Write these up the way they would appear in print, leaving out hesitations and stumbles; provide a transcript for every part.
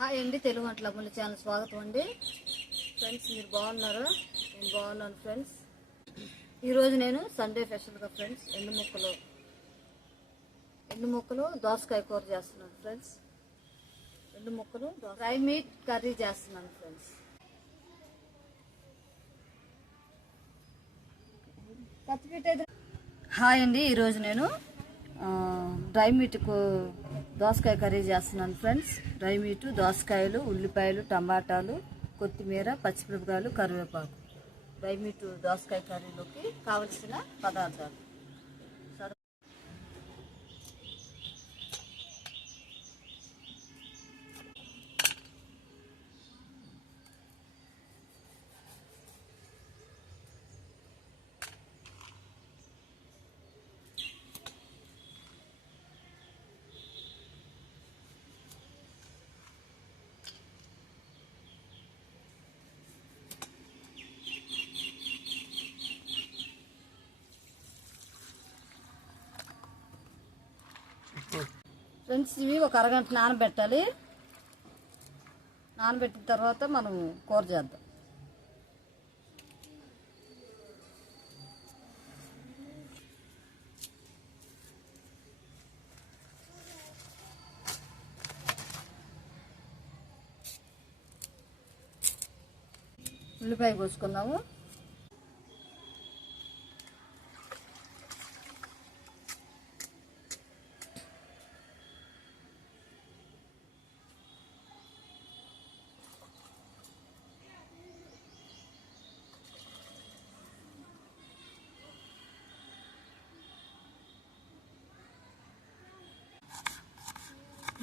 Hi అండి, తెలుగు వంటల అమ్ముల ఛానల్ స్వాగతం అండి. ఫ్రెండ్స్, మీరు బాగున్నారా? నేను బాగున్నాను ఫ్రెండ్స్. ఈరోజు నేను సండే స్పెషల్గా ఫ్రెండ్స్ ఎండు ముక్కలు దోసకాయ కూర చేస్తున్నాను ఫ్రెండ్స్. ఎండు ముక్కలు డ్రై మీట్ కర్రీ చేస్తున్నాను ఫ్రెండ్స్. హాయ్ అండి, ఈరోజు నేను డ్రై మీట్కు దోసకాయ కర్రీ చేస్తున్నాను ఫ్రెండ్స్. డ్రై మీటు, దోసకాయలు, ఉల్లిపాయలు, టమాటాలు, కొత్తిమీర, పచ్చిమిరపకాయలు, కరివేపాకు. డ్రై మీటు దోసకాయ కర్రీలోకి కావలసిన పదార్థాలు. ఫ్రెండ్స్, ఇవి ఒక అరగంట నానబెట్టాలి. నానబెట్టిన తర్వాత మనం కూర చేద్దాం. ఉల్లిపాయ కోసుకుందాము.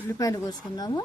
ఉల్లిపాయలు కోసుకుందాము.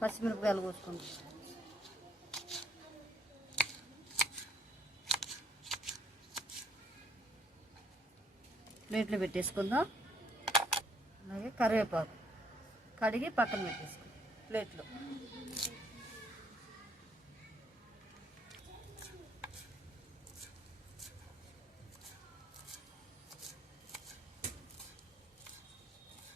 పచ్చిమిరపకాయలు కోసుకుందాం. ప్లేట్లో పెట్టేసుకుందాం. అలాగే కరివేపాకు కడిగి పక్కన పెట్టేసుకుందాం ప్లేట్లో.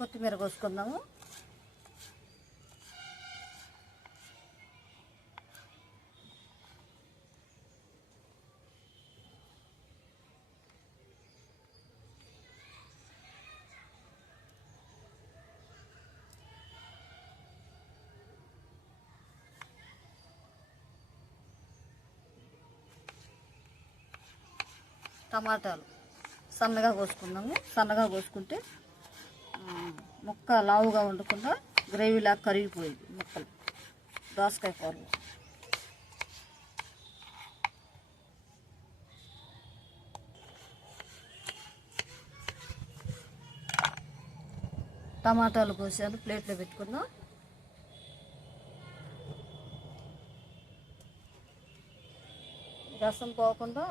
కొత్తిమీర కోసుకుందాము. టమాటాలు సన్నగా కోసుకుందాము. సన్నగా కోసుకుంటే ముక్క లావుగా ఉండకుండా గ్రేవీలాగా కరిగిపోయింది ముక్కలు దోసకాయ కూరలు. టమాటాలు కోసాను, ప్లేట్లో పెట్టుకుందాం. రసం పోకుండా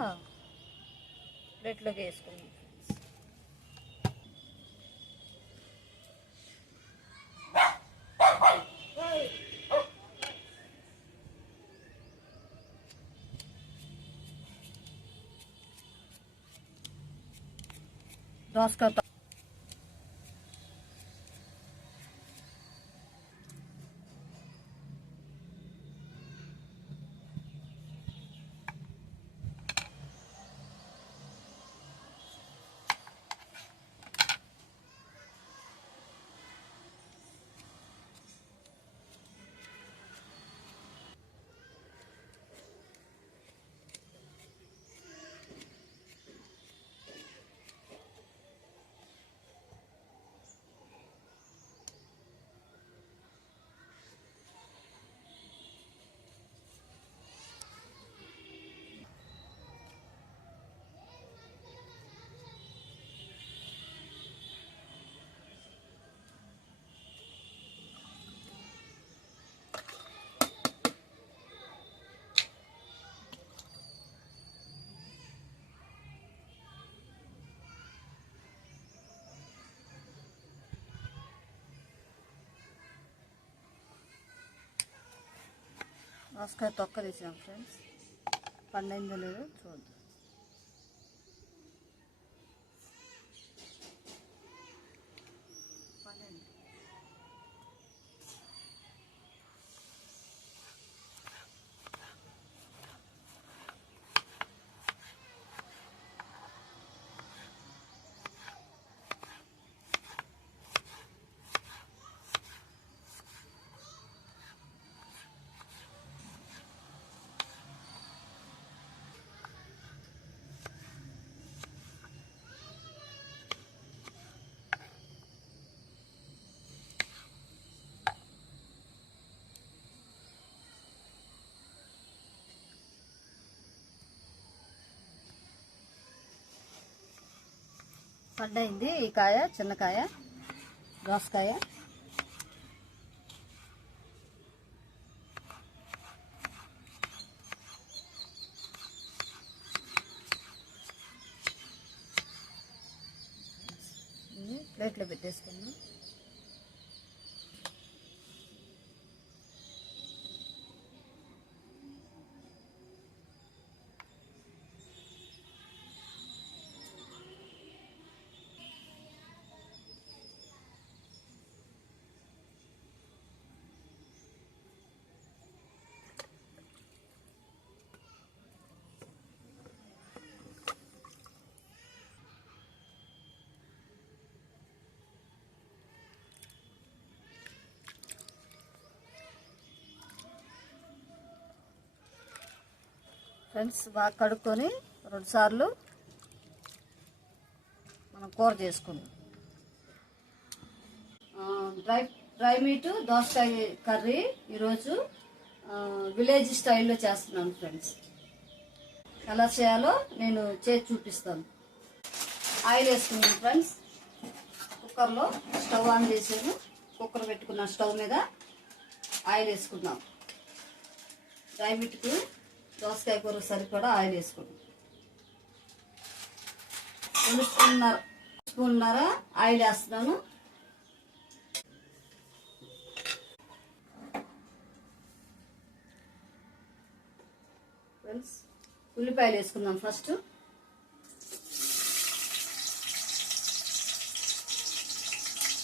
ప్లేట్లోకి వేసుకుందాం. దోసకాయ దోసకాయ తొక్క తీసాం ఫ్రెండ్స్, పండైందో లేదో చూద్దాం. పండైంది ఈ కాయ, చిన్న కాయ దోసకాయ. ప్లేట్లో పెట్టేసుకున్నాం. ఫ్రెండ్స్, బాగా కడుక్కొని 2 సార్లు మనం కూర చేసుకుందాం. డ్రై మీట్ దోసకాయ కర్రీ ఈరోజు విలేజ్ స్టైల్లో చేస్తున్నాను ఫ్రెండ్స్. ఎలా చేయాలో నేను చేసి చూపిస్తాను. ఆయిల్ వేసుకున్నాను ఫ్రెండ్స్. కుక్కర్లో స్టవ్ ఆన్ చేసాను. కుక్కర్ పెట్టుకున్న స్టవ్ మీద ఆయిల్ వేసుకున్నాం. డ్రై మీట్కు దోసకాయ కూర సరిపడా ఆయిల్ వేసుకున్నాం. 2 స్పూన్నర ఆయిల్ వేస్తున్నాను. ఫ్రెండ్స్, ఉల్లిపాయలు వేసుకుందాం ఫస్ట్.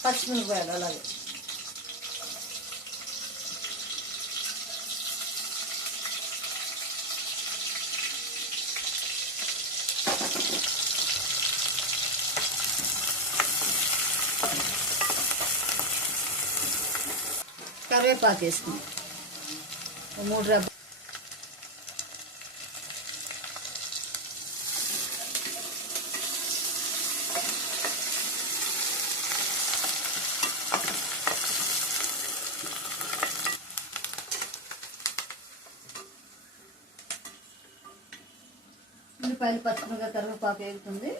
పచ్చిమిరపకాయలు అలాగే. కరివేపాకు వేసుకుందాం 3 రెబ్బలు. ఉల్లిపాయలు, పచ్చిమిరపకాయ, కరివేపాకు వేగుతుంది.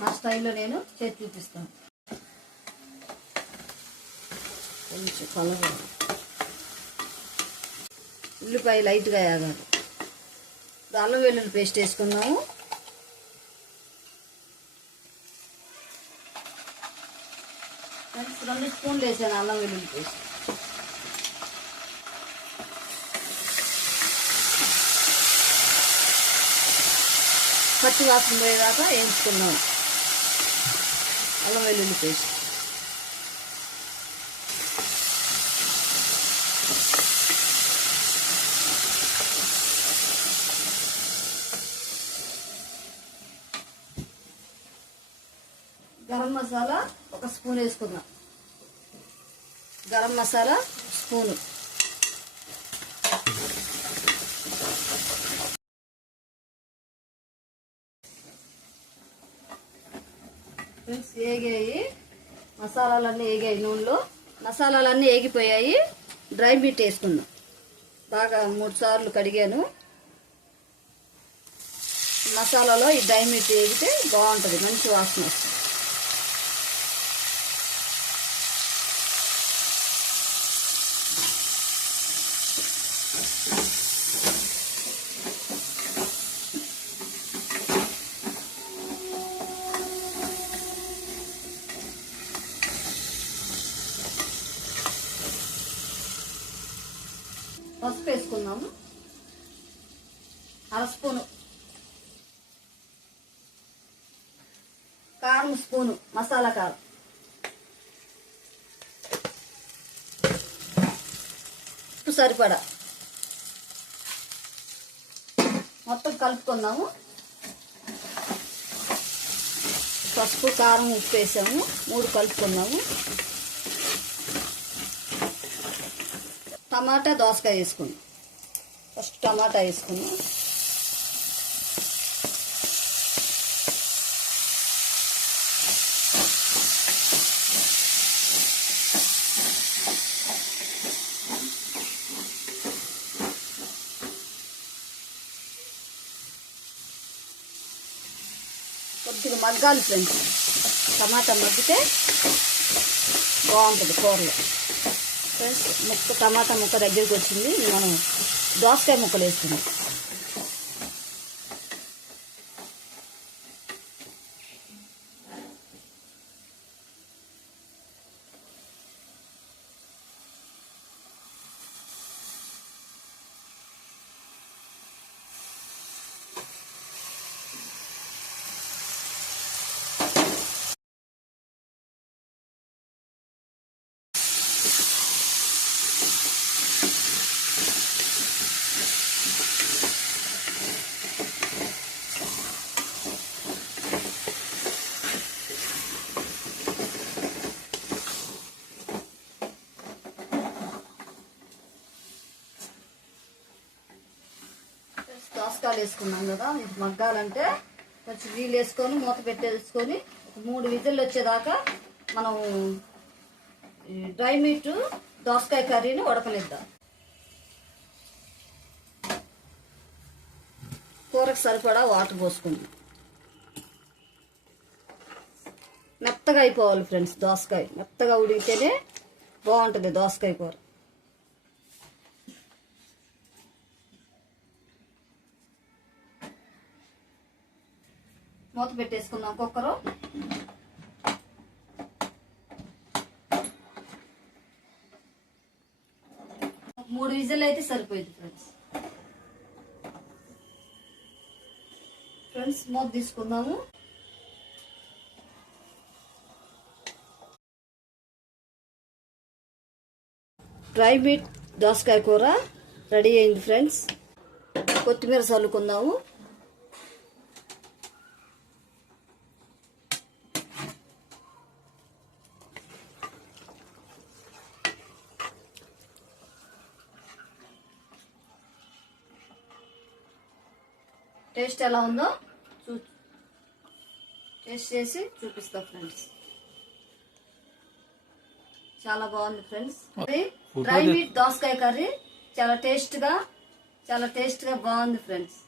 నా స్టైల్లో నేను చేసి చూపిస్తాను. కొంచెం కలర్, ఉల్లిపాయ లైట్గా వేగాలి. అల్లం వెల్లుల్లి పేస్ట్ వేసుకున్నాము. ఫ్రెండ్స్, 2 స్పూన్లు వేసాను అల్లం వెల్లుల్లి పేస్ట్. పచ్చి వాసన పోయేదాకా వేయించుకున్నాము అల్లం వెల్లుల్లి పేస్ట్. గరం మసాలా 1 స్పూన్ వేసుకుందాం. గరం మసాలా స్పూను. ఫ్రెండ్స్, ఏగాయి మసాలాలన్నీ, ఏగాయి నూనెలో. మసాలాలన్నీ ఏగిపోయాయి. డ్రై మీట్ వేసుకుందాం. బాగా 3 సార్లు కడిగాను. మసాలాలో ఈ డ్రై మీట్ వేగితే బాగుంటుంది, మంచి వాసన వస్తుంది. పసుపు వేసుకుందాం. వేసుకుందాము. అర స్పూను కారం, స్పూను మసాలా కారం, ఉప్పు సరిపడా మొత్తం కలుపుకుందాము. పసుపు, కారం, ఉప్పు వేసాము, 3 కలుపుకుందాము. టమాటా, దోసకాయ వేసుకుందాం. ఫస్ట్ టమాటా వేసుకుందాం. కొద్దిగా మగ్గాలి ఫ్రెండ్స్. టమాటా మగ్గితే బాగుంటుంది కూరలో. ఫ్రెండ్స్ టమాటా ముక్క దగ్గరికి వచ్చింది. మనం దోసకాయ ముక్కలు వేసుకున్నాం. దోసకాయలు వేసుకున్నాం కదా, ఇది మగ్గాలంటే కొంచెం నీళ్ళు వేసుకొని మూత పెట్టేసుకొని 3 విజిల్లు వచ్చేదాకా మనం డ్రై మీట్ దోసకాయ కర్రీని ఉడకనిద్దాం. కూరకు సరిపడా వాటర్ పోసుకుందాం. మెత్తగా అయిపోవాలి ఫ్రెండ్స్. దోసకాయ మెత్తగా ఉడికితేనే బాగుంటుంది దోసకాయ కూర. మూత పెట్టేసుకుందాం కుక్కరు. మూడు విజిల్ అయితే సరిపోయింది ఫ్రెండ్స్. మూత తీసుకుందాము. డ్రై మీట్ దోసకాయ కూర రెడీ అయింది ఫ్రెండ్స్. కొత్తిమీర చల్లుకుందాము. టేస్ట్ ఎలా ఉందో టేస్ట్ చేసి చూపిస్తా ఫ్రెండ్స్. చాలా బాగుంది ఫ్రెండ్స్. డ్రై మీట్ దోసకాయ కర్రీ చాలా టేస్ట్ గా బాగుంది ఫ్రెండ్స్.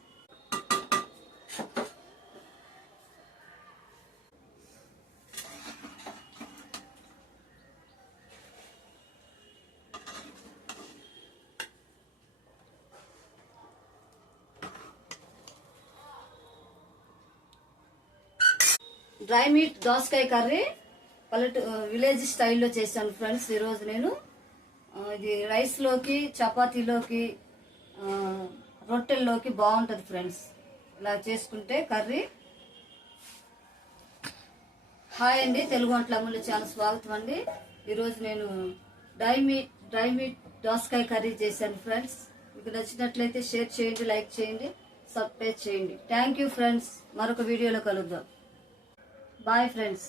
డ్రై మీట్ దోసకాయ కర్రీ విలేజ్ స్టైల్లో చేశాను ఫ్రెండ్స్. ఈరోజు నేను ఇది రైస్లోకి, చపాతీలోకి, రొట్టెల్లోకి బాగుంటుంది ఫ్రెండ్స్ ఇలా చేసుకుంటే కర్రీ. హాయ్ అండి, తెలుగు వంటల అమ్ములు ఛానల్ స్వాగతం అండి. ఈరోజు నేను డ్రై మీట్ దోసకాయ కర్రీ చేశాను ఫ్రెండ్స్. మీకు నచ్చినట్లయితే షేర్ చేయండి, లైక్ చేయండి, సబ్స్క్రైబ్ చేయండి. Thank you friends. మరొక వీడియోలో కలుద్దాం. Bye friends.